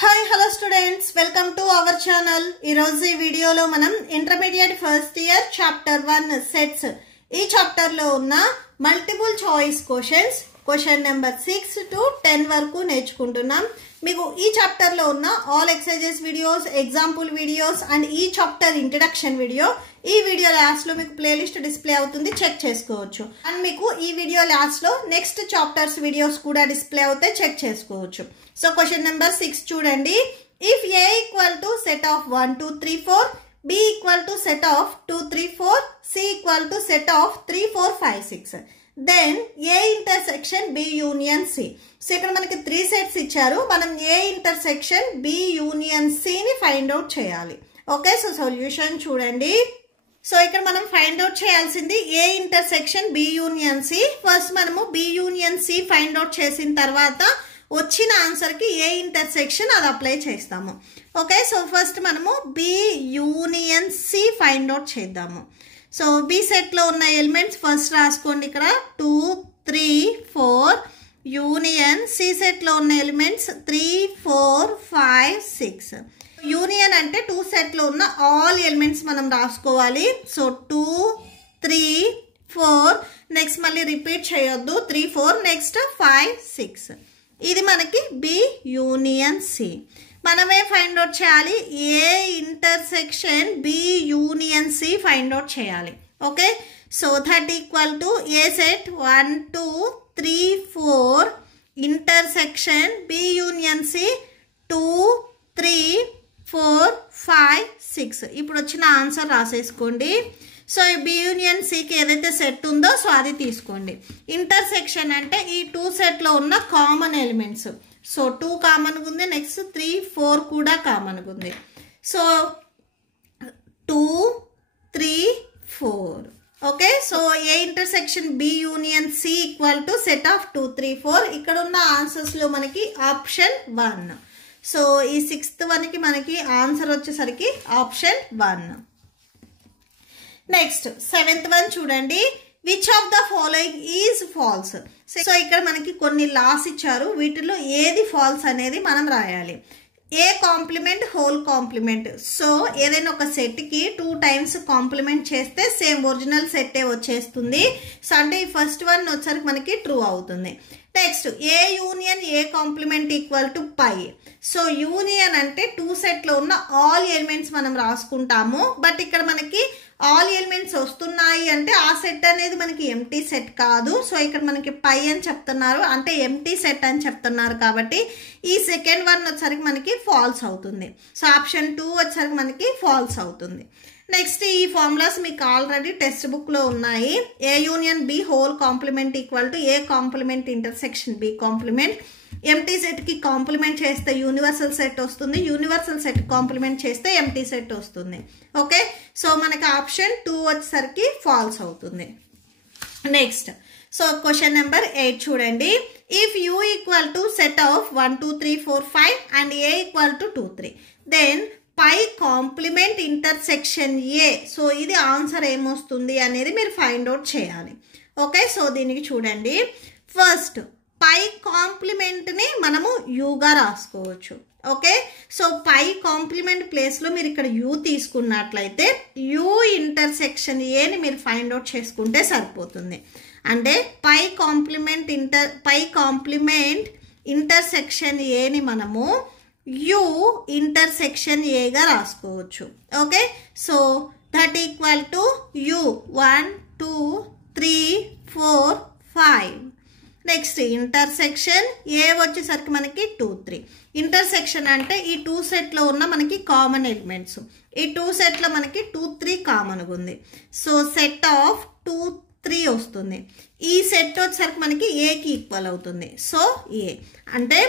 Hi hello students, welcome to our channel. ఈరోజు ఈ వీడియోలో మనం intermediate first year chapter 1 sets ఈ చాప్టర్లో ఉన్న multiple choice question number 6 to 10 వరకు నేర్చుకుంటున్నాం. మీకు ఈ చాప్టర్లో ఉన్న all exercises videos, example videos and ఈ చాప్టర్ ఇంట్రడక్షన్ వీడియో ఈ వీడియో లాస్ట్లో మీకు ప్లేలిస్ట్ డిస్ప్లే అవుతుంది, చెక్ చేసుకోవచ్చు. అండ్ మీకు ఈ వీడియో లాస్ట్లో నెక్స్ట్ చాప్టర్స్ వీడియోస్ కూడా డిస్ప్లే అవుతాయి, చెక్ చేసుకోవచ్చు. సో క్వశ్చన్ నెంబర్ 6 చూడండి. If A equal to set of 1 2 3 4, B equal to set of 2 3 4, C equal to set of 3 4 5 6, then A intersection B union C. So ఇక్కడ మనకి 3 sets ఇచ్చారు, మనం A intersection B union సిని find out చేయాలి. Okay, so solution చూడండి. So ఇక్కడ మనం find out చేయాల్సింది A intersection B union C. First మనము B union C find out చేసిన తర్వాత వచ్చిన ఆన్సర్కి ఏ ఇంటర్సెక్షన్ అది అప్లై చేస్తాము. ఓకే, సో ఫస్ట్ మనము B union C find out చేద్దాము. సో బి సెట్లో ఉన్న ఎలిమెంట్స్ ఫస్ట్ రాసుకోండి. ఇక్కడ 2 3 4 యూనియన్. సి సెట్లో ఉన్న ఎలిమెంట్స్ 3 4 5 6. యూనియన్ అంటే 2 సెట్లో ఉన్న ఆల్ ఎలిమెంట్స్ మనం రాసుకోవాలి. సో 2 3 4, నెక్స్ట్ మళ్ళీ రిపీట్ చేయొద్దు, 3 4, నెక్స్ట్ 5 6. ఇది మనకి బి యూనియన్ సి. మనమే ఫైండ్ అవుట్ చేయాలి A intersection B union C find out చేయాలి. Okay, so that equal to A set 1 2 3 4 intersection B union C 2 3 4 5 6. ఇప్పుడు వచ్చిన ఆన్సర్ రాసేసుకోండి. సో ఈ బి యూనియన్ సికి ఏదైతే సెట్ ఉందో సో అది తీసుకోండి. ఇంటర్సెక్షన్ అంటే ఈ 2 సెట్లో ఉన్న కామన్ ఎలిమెంట్స్. సో 2 కామన్గా ఉంది, నెక్స్ట్ 3 4 కూడా కామన్గా ఉంది. So 2 3 4. Okay, so A intersection B union C equal to set of 2 3 4. ఇక్కడ ఉన్న ఆన్సర్స్లో మనకి ఆప్షన్ 1. సో ఈ 6th వన్కి మనకి ఆన్సర్ వచ్చేసరికి ఆప్షన్ 1. నెక్స్ట్ 7th వన్ చూడండి. Which of the following is false. So ఇక్కడ మనకి కొన్ని లాస్ ఇచ్చారు, వీటిలో ఏది ఫాల్స్ అనేది మనం రాయాలి. ఏ కాంప్లిమెంట్ హోల్ కాంప్లిమెంట్. సో ఏదైనా ఒక సెట్కి 2 times కాంప్లిమెంట్ చేస్తే సేమ్ ఒరిజినల్ సెట్టే వచ్చేస్తుంది. సో అంటే ఈ ఫస్ట్ వన్ వచ్చరికి మనకి ట్రూ అవుతుంది. Next A union A complement equal to phi. So union అంటే 2 సెట్లో ఉన్న ఆల్ ఎలిమెంట్స్ మనం రాసుకుంటాము, బట్ ఇక్కడ మనకి ఆల్ ఎలిమెంట్స్ వస్తున్నాయి అంటే ఆ సెట్ అనేది మనకి ఎంటీ సెట్ కాదు. సో ఇక్కడ మనకి పై అని చెప్తున్నారు, అంటే ఎంటీ సెట్ అని చెప్తున్నారు, కాబట్టి ఈ సెకండ్ వన్ వచ్చరికి మనకి ఫాల్స్ అవుతుంది. సో ఆప్షన్ 2 వచ్చరికి మనకి ఫాల్స్ అవుతుంది. నెక్స్ట్ ఈ ఫార్ములాస్ మీకు ఆల్రెడీ టెక్స్ట్ బుక్లో ఉన్నాయి. A union B whole complement equal to A complement intersection B complement. Empty సెట్కి కాంప్లిమెంట్ చేస్తే యూనివర్సల్ సెట్ వస్తుంది, యూనివర్సల్ సెట్ కాంప్లిమెంట్ చేస్తే ఎంటీ సెట్ వస్తుంది. ఓకే, సో మనకి ఆప్షన్ 2 వచ్చేసరికి ఫాల్స్ అవుతుంది. నెక్స్ట్ సో క్వశ్చన్ నెంబర్ 8 చూడండి. If U equal to set of 1 2 3 4 5 and A equal to 2 3, then phi complement intersection A. So ఇది answer ఏమొస్తుంది అనేది మీరు ఫైండ్ అవుట్ చేయాలి. ఓకే, సో దీనికి చూడండి. ఫస్ట్ పై కాంప్లిమెంట్ని మనము యూగా రాసుకోవచ్చు. ఓకే, సో పై కాంప్లిమెంట్ ప్లేస్లో మీరు ఇక్కడ యూ తీసుకున్నట్లయితే యూ ఇంటర్సెక్షన్ ఏని మీరు ఫైండ్ అవుట్ చేసుకుంటే సరిపోతుంది. అంటే పై కాంప్లిమెంట్ ఇంటర్సెక్షన్ ఏని మనము యూ ఇంటర్సెక్షన్ ఏగా రాసుకోవచ్చు. Okay, so that equal to you 1 2 3 4 5. Next intersection ఏ వచ్చేసరికి మనకి 2 3. ఇంటర్సెక్షన్ అంటే ఈ 2 సెట్లో ఉన్న మనకి కామన్ ఎలిమెంట్స్. ఈ 2 సెట్లో మనకి 2 3 కామన్గా ఉంది. సో సెట్ ఆఫ్ 2 3 వస్తుంది. ఈ సెట్ వచ్చేసరికి మనకి ఏకి ఈక్వల్ అవుతుంది. సో ఏ అంటే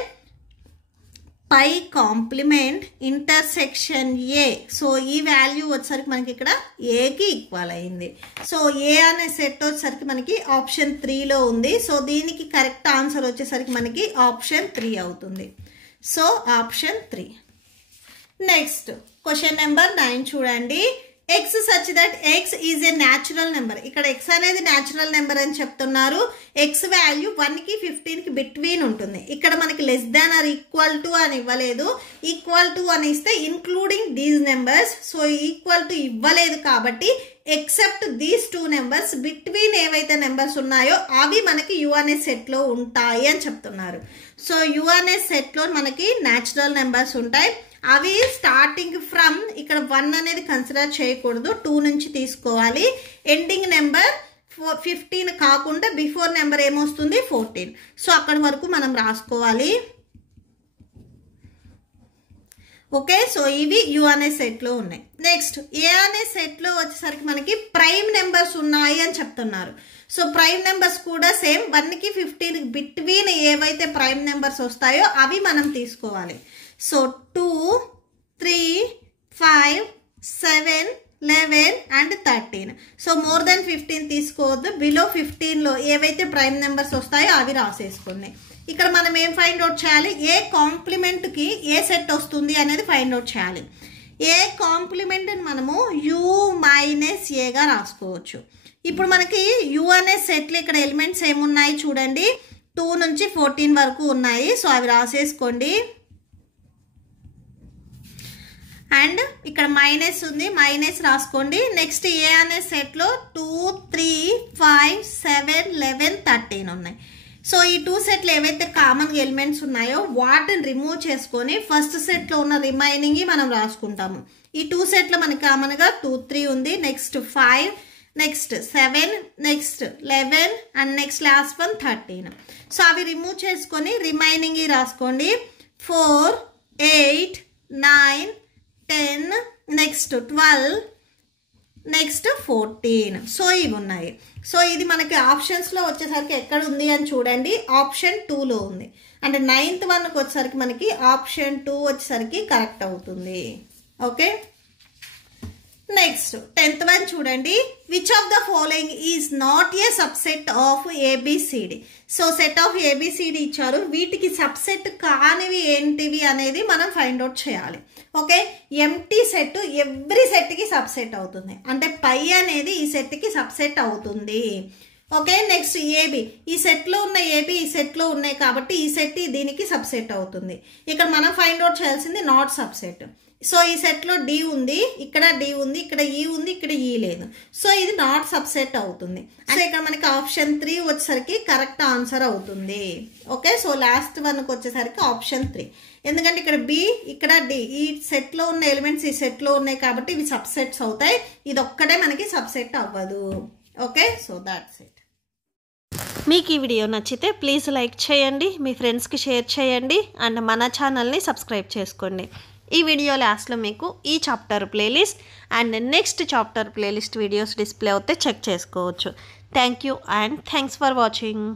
పై కాంప్లిమెంట్ ఇంటర్సెక్షన్ ఏ. సో ఈ వాల్యూ వచ్చేసరికి మనకి ఇక్కడ ఏకి ఈక్వల్ అయింది. సో ఏ అనే సెట్ వచ్చేసరికి మనకి ఆప్షన్ 3లో ఉంది. సో దీనికి కరెక్ట్ ఆన్సర్ వచ్చేసరికి మనకి ఆప్షన్ 3 అవుతుంది. So option 3. Next question number 9 చూడండి. x such that x is a natural number. ఇక్కడ x అనేది న్యాచురల్ నెంబర్ అని చెప్తున్నారు. x వాల్యూ 1కి 15కి బిట్వీన్ ఉంటుంది. ఇక్కడ మనకి less than or equal to అని ఇవ్వలేదు. ఈక్వల్ టు అని ఇస్తే including these numbers. So equal to ఇవ్వలేదు కాబట్టి ఎక్సెప్ట్ దీస్ 2 నెంబర్స్ బిట్వీన్ ఏవైతే నెంబర్స్ ఉన్నాయో అవి మనకి యు అనే సెట్లో ఉంటాయి అని చెప్తున్నారు. సో యు అనే సెట్లో మనకి న్యాచురల్ నెంబర్స్ ఉంటాయి. అవి స్టార్టింగ్ ఫ్రమ్ ఇక్కడ 1 అనేది కన్సిడర్ చేయకూడదు, 2 నుంచి తీసుకోవాలి. ఎండింగ్ నెంబర్ 15 కాకుండా బిఫోర్ నెంబర్ ఏమొస్తుంది 14. సో అక్కడి వరకు మనం రాసుకోవాలి. ఓకే, సో ఇవి యు అనే సెట్లో ఉన్నాయి. నెక్స్ట్ ఏ అనే సెట్లో వచ్చేసరికి మనకి ప్రైమ్ నెంబర్స్ ఉన్నాయి అని చెప్తున్నారు. సో ప్రైమ్ నెంబర్స్ కూడా సేమ్ 1కి 15కి బిట్వీన్ ఏవైతే ప్రైమ్ నెంబర్స్ వస్తాయో అవి మనం తీసుకోవాలి. So 2, 3, 5, 7, 11 and 13. So more than 15 తీసుకోవద్దు. బిలో 15లో ఏవైతే ప్రైమ్ నెంబర్స్ వస్తాయో అవి రాసేసుకున్నాయి. ఇక్కడ మనం ఏం ఫైండ్ అవుట్ చేయాలి, ఏ కాంప్లిమెంట్కి ఏ సెట్ వస్తుంది అనేది ఫైండ్ అవుట్ చేయాలి. ఏ కాంప్లిమెంట్ మనము యు మైనస్ ఏగా రాసుకోవచ్చు. ఇప్పుడు మనకి యు అనే సెట్లు ఇక్కడ ఎలిమెంట్స్ ఏమున్నాయి చూడండి, 2 నుంచి 14 వరకు ఉన్నాయి. సో అవి రాసేసుకోండి. అండ్ ఇక్కడ మైనస్ ఉంది, మైనస్ రాసుకోండి. నెక్స్ట్ ఏ అనే సెట్లో 2, 3, 5, 7, 11, 13 ఉన్నాయి. సో ఈ 2 సెట్లు ఏవైతే కామన్ ఎలిమెంట్స్ ఉన్నాయో వాటిని రిమూవ్ చేసుకొని ఫస్ట్ సెట్లో ఉన్న రిమైనింగ్ మనం రాసుకుంటాము. ఈ 2 సెట్లో మనకి కామన్గా 2, 3 ఉంది. Next 5, next 7, next 11 and next last one 13. So అవి రిమూవ్ చేసుకొని రిమైనింగ్ రాసుకోండి. 4, 8, 9, 10, నెక్స్ట్ 12, నెక్స్ట్ 14. సో ఇవి ఉన్నాయి. సో ఇది మనకి ఆప్షన్స్లో వచ్చేసరికి ఎక్కడ ఉంది అని చూడండి, ఆప్షన్ 2లో ఉంది. అంటే 9th వన్కి వచ్చేసరికి మనకి ఆప్షన్ 2 వచ్చేసరికి కరెక్ట్ అవుతుంది. ఓకే, నెక్స్ట్ 10th వన్ చూడండి, which of the following is not a subset of A B C D. So set of A B C D ఇచ్చారు, వీటికి సబ్సెట్ కానివి ఏంటివి అనేది మనం ఫైండ్ అవుట్ చేయాలి. ఓకే, ఎంటీ సెట్ ఎవ్రీ సెట్కి సబ్సెట్ అవుతుంది, అంటే పై అనేది ఈ సెట్కి సబ్సెట్ అవుతుంది. ఓకే, నెక్స్ట్ ఏబి, ఈ సెట్లో ఉన్న ఏబి ఈ సెట్లో ఉన్నాయి కాబట్టి ఈ సెట్ దీనికి సబ్సెట్ అవుతుంది. ఇక్కడ మనం ఫైండ్ అవుట్ చేయాల్సింది నాట్ సబ్సెట్. సో ఈ సెట్లో డి ఉంది, ఇక్కడ డి ఉంది, ఇక్కడ ఈ ఉంది, ఇక్కడ ఈ లేదు. సో ఇది నాట్ సబ్సెట్ అవుతుంది. సో ఇక్కడ మనకి ఆప్షన్ 3 వచ్చేసరికి కరెక్ట్ ఆన్సర్ అవుతుంది. ఓకే, సో లాస్ట్ వన్కి వచ్చేసరికి ఆప్షన్ 3. ఎందుకంటే ఇక్కడ బి, ఇక్కడ డి, ఈ సెట్లో ఉన్న ఎలిమెంట్స్ ఈ సెట్లో ఉన్నాయి కాబట్టి ఇవి సబ్సెట్స్ అవుతాయి. ఇది ఒక్కటే మనకి సబ్సెట్ అవ్వదు. Okay, so that's it. మీకు ఈ వీడియో నచ్చితే ప్లీజ్ లైక్ చేయండి, మీ ఫ్రెండ్స్కి షేర్ చేయండి అండ్ మన ఛానల్ని సబ్స్క్రైబ్ చేసుకోండి. ఈ వీడియో లాస్ట్లో మీకు ఈ chapter playlist and next chapter playlist videos display అవుతే చెక్ చేసుకోవచ్చు. Thank you and thanks for watching.